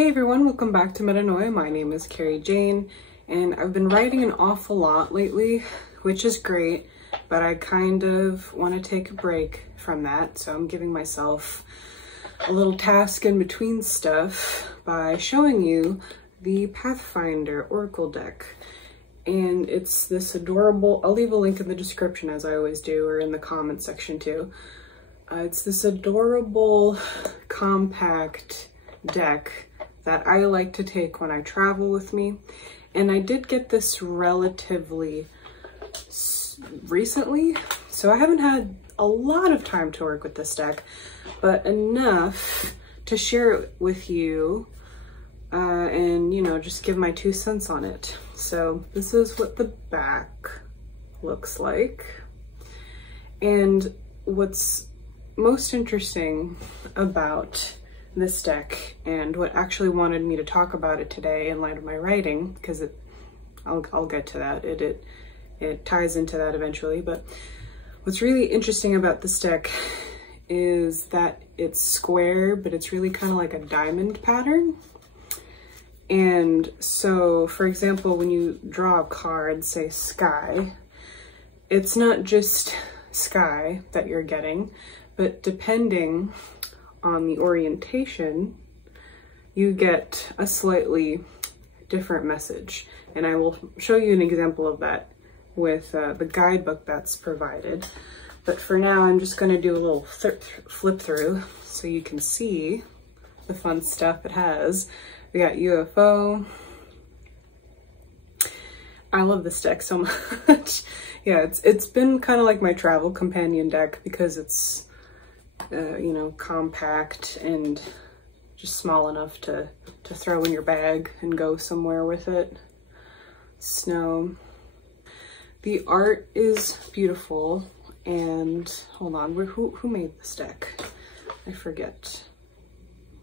Hey everyone, welcome back to Metanoia. My name is Carrie Jane, and I've been writing an awful lot lately, which is great, but I kind of want to take a break from that, so I'm giving myself a little task in between stuff by showing you the Pathfinder Oracle deck. And it's this adorable, I'll leave a link in the description as I always do, or in the comment section too. It's this adorable, compact deck that I like to take when I travel with me. And I did get this relatively recently, so I haven't had a lot of time to work with this deck, but enough to share it with you and, you know, just give my 2 cents on it. So this is what the back looks like. And what's most interesting about this deck, and what actually wanted me to talk about it today in light of my writing, because I'll get to that, it ties into that eventually, but what's really interesting about this deck is that it's square, but it's really kind of like a diamond pattern. And so, for example, when you draw a card, say sky, it's not just sky that you're getting, but depending on the orientation, you get a slightly different message. And I will show you an example of that with the guidebook that's provided. But for now, I'm just going to do a little flip through so you can see the fun stuff it has. We got UFO. I love this deck so much. Yeah, it's been kind of like my travel companion deck because it's you know, compact and just small enough to throw in your bag and go somewhere with it. Snow. The art is beautiful, and hold on, who made this deck? I forget.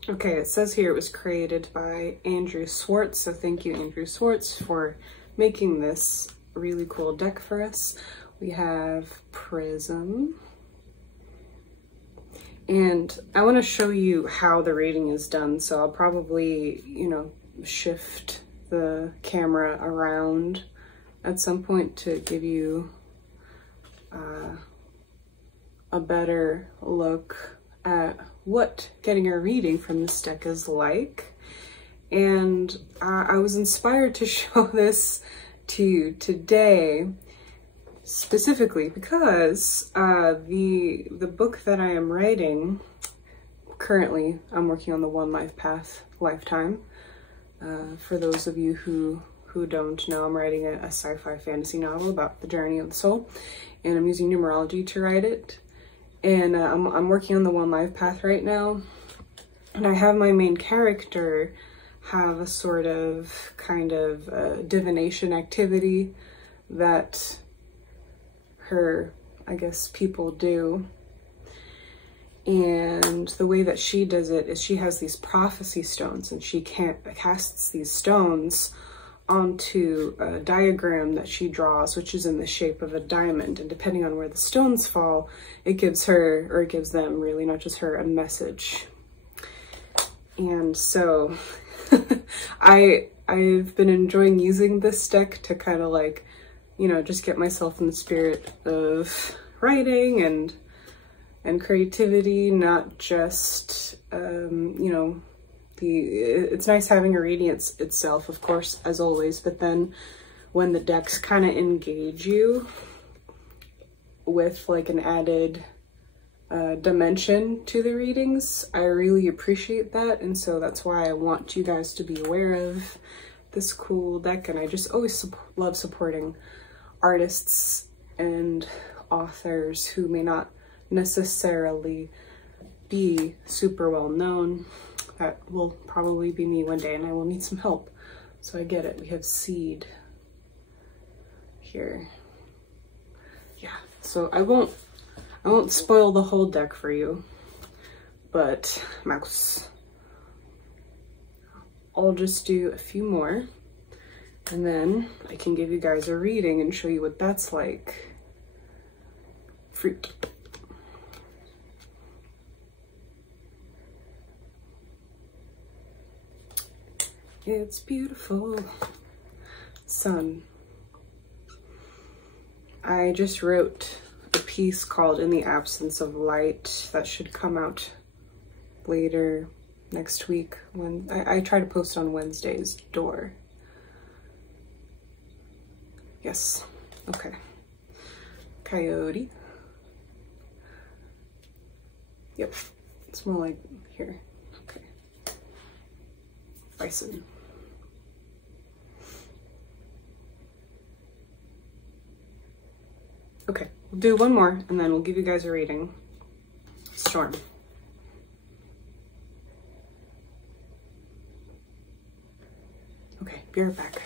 Okay, it says here it was created by Andrew Swartz, so thank you, Andrew Swartz, for making this really cool deck for us. We have Prism. And I want to show you how the reading is done, so I'll probably, you know, shift the camera around at some point to give you a better look at what getting a reading from this deck is like. And I was inspired to show this to you today specifically because the book that I am writing currently, I'm working on the One Life Path Lifetime. For those of you who don't know, I'm writing a sci-fi fantasy novel about the journey of the soul, and I'm using numerology to write it. And I'm working on the One Life Path right now, and I have my main character have a sort of kind of divination activity that her, I guess, people do. And the way that she does it is she has these prophecy stones, and she casts these stones onto a diagram that she draws, which is in the shape of a diamond. And depending on where the stones fall, it gives her, or it gives them, really, not just her, a message. And so I've been enjoying using this deck to kind of like, you know, just get myself in the spirit of writing and creativity, not just, you know, it's nice having a reading itself, of course, as always, but then when the decks kind of engage you with like an added dimension to the readings, I really appreciate that. And so that's why I want you guys to be aware of this cool deck. And I just always love supporting artists and authors who may not necessarily be super well known. That will probably be me one day, and I will need some help. So I get it. We have Seed here. Yeah, so I won't spoil the whole deck for you, but mouse. I'll just do a few more, and then I can give you guys a reading and show you what that's like. Fruit. It's beautiful. Sun. I just wrote a piece called In the Absence of Light that should come out later next week. When I try to post on Wednesday's door. Yes. Okay. Coyote. Yep. It's more like here. Okay. Bison. Okay, we'll do one more and then we'll give you guys a reading. Storm. Okay, be right back.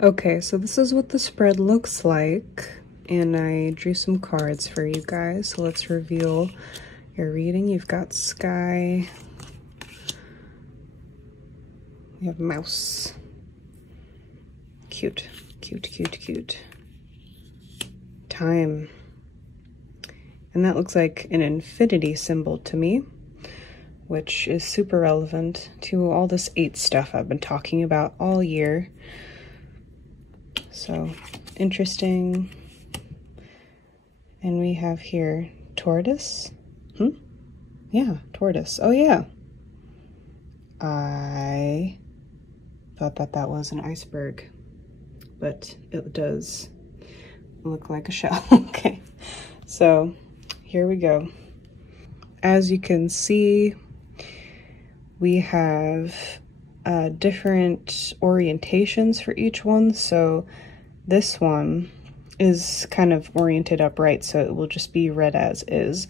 Okay, so this is what the spread looks like, and I drew some cards for you guys. So let's reveal your reading. You've got sky. You have mouse. Cute, cute, cute, cute. Time. And that looks like an infinity symbol to me, which is super relevant to all this 8 stuff I've been talking about all year. So interesting. And we have here tortoise. Yeah, tortoise. Oh yeah. I thought that was an iceberg, but it does look like a shell. Okay, so here we go. As you can see, we have different orientations for each one. So this one is kind of oriented upright, so it will just be read as is.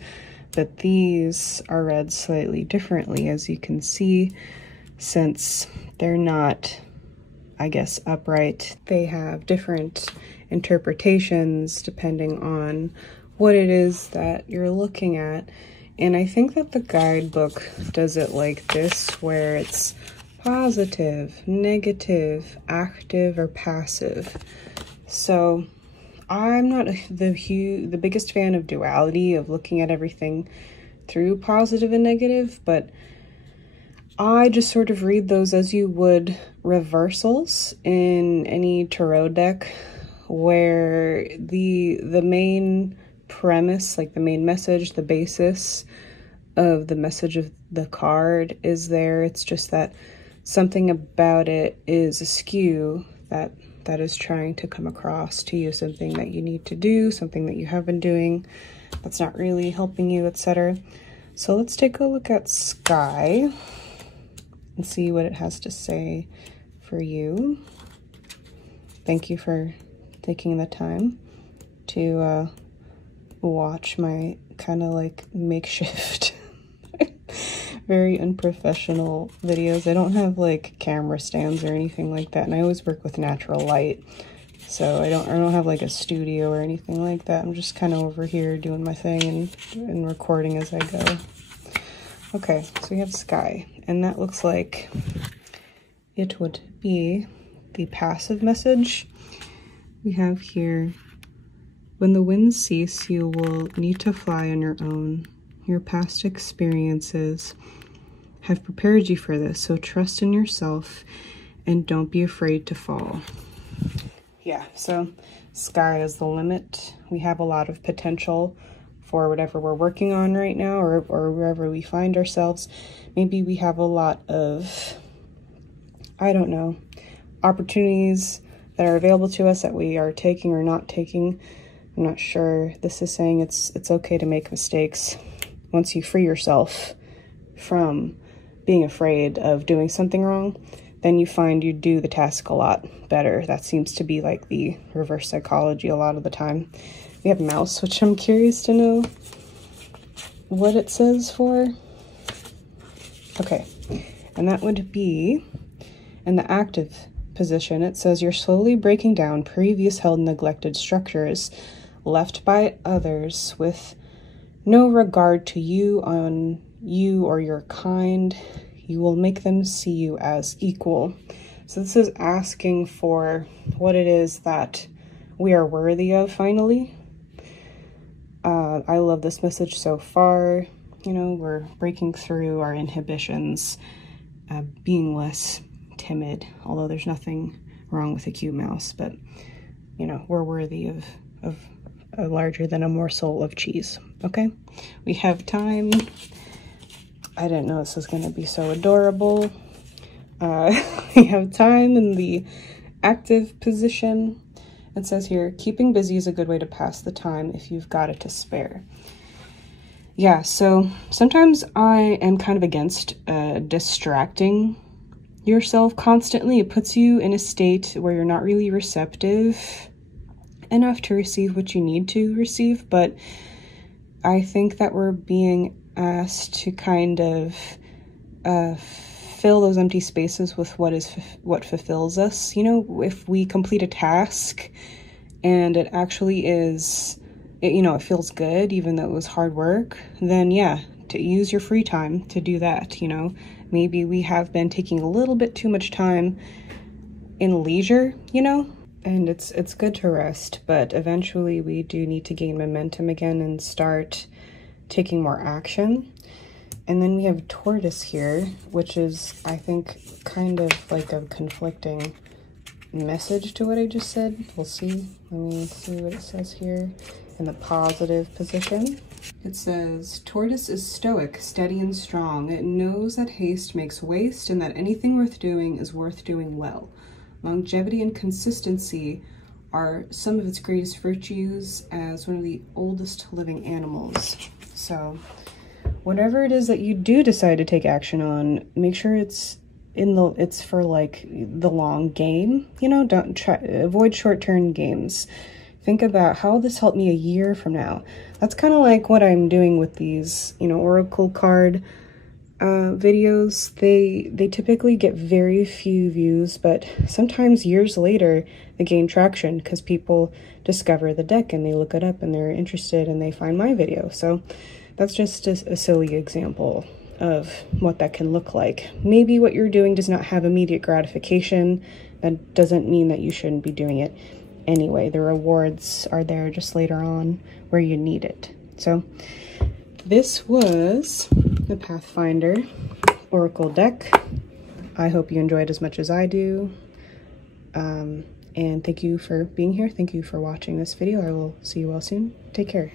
But these are read slightly differently, as you can see, since they're not, I guess, upright. They have different interpretations depending on what it is that you're looking at. And I think that the guidebook does it like this, where it's positive, negative, active, or passive. So I'm not the biggest fan of duality, of looking at everything through positive and negative, but I just sort of read those as you would reversals in any tarot deck, where the main premise, like the main message, the basis of the message of the card is there. It's just that something about it is askew that is trying to come across to you, something that you need to do, something that you have been doing that's not really helping you, etc. So let's take a look at sky and see what it has to say for you. Thank you for taking the time to watch my kind of like makeshift very unprofessional videos. I don't have like camera stands or anything like that, and I always work with natural light, so I don't have like a studio or anything like that. I'm just kind of over here doing my thing and recording as I go. Okay, so we have sky, and that looks like it would be the passive message. We have here, when the winds cease, you will need to fly on your own. Your past experiences have prepared you for this, so trust in yourself and don't be afraid to fall. Yeah, so sky is the limit. We have a lot of potential for whatever we're working on right now, or wherever we find ourselves. Maybe we have a lot of, I don't know, opportunities that are available to us that we are taking or not taking. I'm not sure. This is saying it's okay to make mistakes. Once you free yourself from being afraid of doing something wrong, then you find you do the task a lot better. That seems to be like the reverse psychology a lot of the time. We have mouse, which I'm curious to know what it says for. Okay, and that would be in the active position. It says you're slowly breaking down previous held neglected structures left by others with no regard to you on you or your kind. You will make them see you as equal. So this is asking for what it is that we are worthy of finally. I love this message so far. You know, we're breaking through our inhibitions being less timid, although there's nothing wrong with a cute mouse, but you know, we're worthy of a larger than a morsel of cheese. Okay, we have time. I didn't know this was going to be so adorable. We have time in the active position. It says here, keeping busy is a good way to pass the time if you've got it to spare. Yeah, so sometimes I am kind of against distracting yourself constantly. It puts you in a state where you're not really receptive enough to receive what you need to receive, but I think that we're being asked to kind of fill those empty spaces with what fulfills us. You know, if we complete a task and it actually is, you know, it feels good even though it was hard work, then yeah, to use your free time to do that. You know, maybe we have been taking a little bit too much time in leisure, you know, and it's good to rest, but eventually we do need to gain momentum again and start taking more action. And then we have tortoise here, which is, I think, kind of like a conflicting message to what I just said. We'll see. Let me see what it says here in the positive position. It says, tortoise is stoic, steady and strong. It knows that haste makes waste and that anything worth doing is worth doing well. Longevity and consistency are some of its greatest virtues as one of the oldest living animals. So whatever it is that you do decide to take action on, make sure it's for like the long game. You know, avoid short-term games. Think about how will this help me a year from now. That's kind of like what I'm doing with these, you know, oracle card videos. They typically get very few views, but sometimes years later they gain traction because people discover the deck and they look it up and they're interested and they find my video. So that's just a silly example of what that can look like. Maybe what you're doing does not have immediate gratification. That doesn't mean that you shouldn't be doing it anyway. The rewards are there just later on where you need it. So this was the Pathfinder Oracle deck. I hope you enjoyed as much as I do. And thank you for being here. Thank you for watching this video. I will see you all soon. Take care.